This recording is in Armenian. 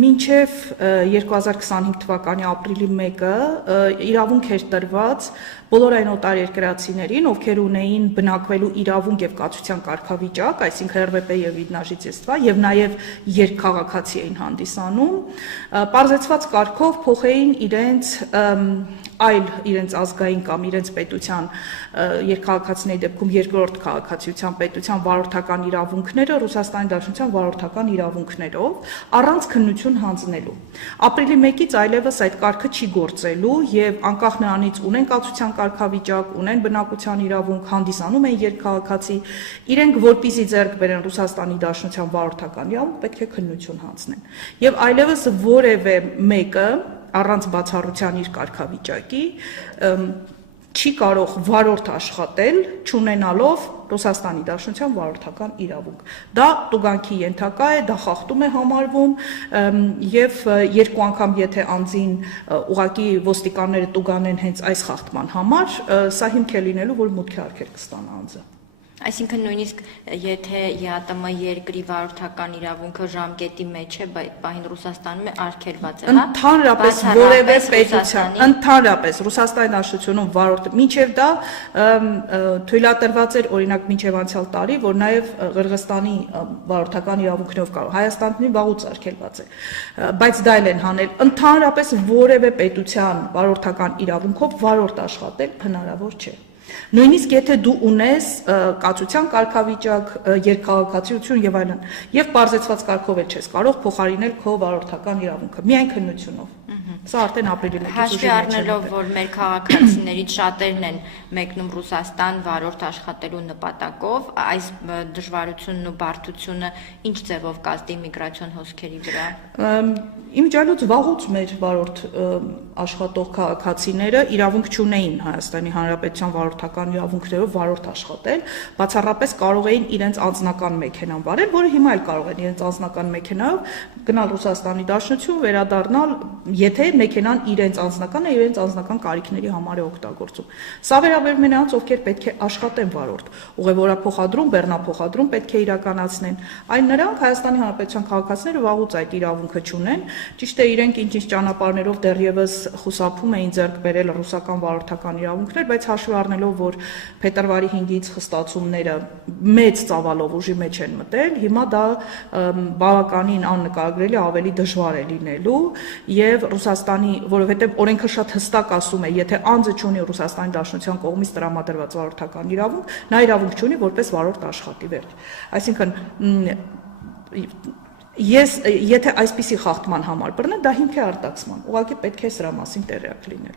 Մինչև 2025 թվականի ապրիլի 1-ը իրավունք էր տրված բոլոր այն օտարերկրացիներին, ովքեր ունեին բնակվելու իրավունք եւ կացության կարգավիճակ, այսինքն ՌՎՊ եւ Իդնաժիծեստվա, եւ նաեւ երկքաղաքացի էին հանդիսանում, պարզեցված կարգով փոխեին իրենց ազգային կամ իրենց պետության երկքաղաքացիների դեպքում երկրորդ քաղաքացիության պետության վարորդական իրավունքները Ռուսաստանի Դաշնության վարորդական իրավունքներով առանց քննություն հանձնելու։ Ապրիլի 1-ից այլևս այդ կարգը չի գործելու եւ անկախ նրանից ունեն կացության կարգավիճակ, ունեն բնակության իրավունք, հանդիսանում են երկքաղաքացի, իրենք որպեսզի ձեռք բերեն Ռուսաստանի Դաշնության վարորդական իրավունք, պետք է քննություն հանձնեն։ Եվ այլևս որևէ մեկը առանց բացառության իր կարգավիճակի չի կարող վարորդ աշխատել, չունենալով Ռուսաստանի Դաշնության վարորդական իրավունք։ Դա տուգանքի ենթակա է, դա խախտում է համարվում եւ երկու անգամ եթե անձին ուղղակի ոստիկանները տուգանեն հենց այս խախտման համար, սա հիմք է լինելու, որ մուտքի արգելք կստանա անձը։ Այսինքն նույնիսկ եթե ԵԱՏՄ երկրի վարորդական իրավունքը ժամկետի մեջ է, պահին Ռուսաստանում է արգելված է, հա։ Ընդհանրապես որևէ պետության, ընդհանրապես Ռուսաստանի Դաշնությունում վարորդը մինչև դա թույլատրված էր օրինակ մինչև անցյալ տարի, որ նաև Ղրղստանի վարորդական իրավունքներով կարող, Հայաստանի վաղուց արգելված է, բայց դա էլ են հանել, ընդհանրապես որևէ պետության վարորդական իրավունքով վարորդ աշխատել հնարավոր չէ։ Նույնիսկ եթե դու ունես կացության կարգավիճակ, երկքաղաքացիություն եւ այլն, եւ պարզեցված կարգով էլ չես կարող փոխարինել քո վարորդական իրավունքը, միայն քննությունով։ Սա արդեն ապրիլի 1-ից հաշվի առնելով, որ մեր քաղաքացիներից շատերն են մեկնում Ռուսաստան վարորդ աշխատելու նպատակով, այս դժվարությունն ու բարդությունը ինչ ձևով կազդի միգրացիոն հոսքերի վրա։ Իմիջիայլոց վաղուց մեր վարորդ աշխատող քաղաքացիները իրավունք չունեին Հայաստանի Հանրապետության վարորդական իրավունքներով վարորդ աշխատել, բացառապես կարող էին իրենց անձնական մեքենան վարել, որը հիմա էլ կարող են իրենց անձնական մեքենայով գնալ Ռուսաստանի Դաշնություն, վերադառնալ, եթե մեքենան իրենց անձնական է, իրենց անձնական կարիքների համար է օգտագործում։ Սա վերաբերում է նրանց, ովքեր պետք է աշխատեն վարորդ, ուղևորափոխադրում, բեռնափոխադրում պետք է իրականացնեն։ Այն նրանք Հայաստանի Հանրապետության քաղաքացիները վաղուց այդ իրավունքը չունեն, ճիշտ է իրենք ինչ-ինչ ճանապարհներով դեռևս խուսափում էին ձեռք բերել ռուսական վարորդական իրավունքներ, բայց հաշվի առնելով, որ փետրվարի 5-ից խստացումները մեծ ծավալով ուժի մեջ են մտել, հիմա դա բավականին աննկարագրելի ավելի դժվար է լինելու եւ Ռուսաստանի, որովհետեւ օրենքը շատ հստակ ասում է, եթե անձը չունի Ռուսաստանի Դաշնության կողմից տրամադրված վարորդական իրավունք, նա իրավունք չունի որպես վարորդ աշխատի վերջ։ Այսինքն եթե այսպիսի խախտման համար բռնեն, դա հիմք է արտաքսման, ուղղակի պետք է սրա մասին տեղյակ լինել։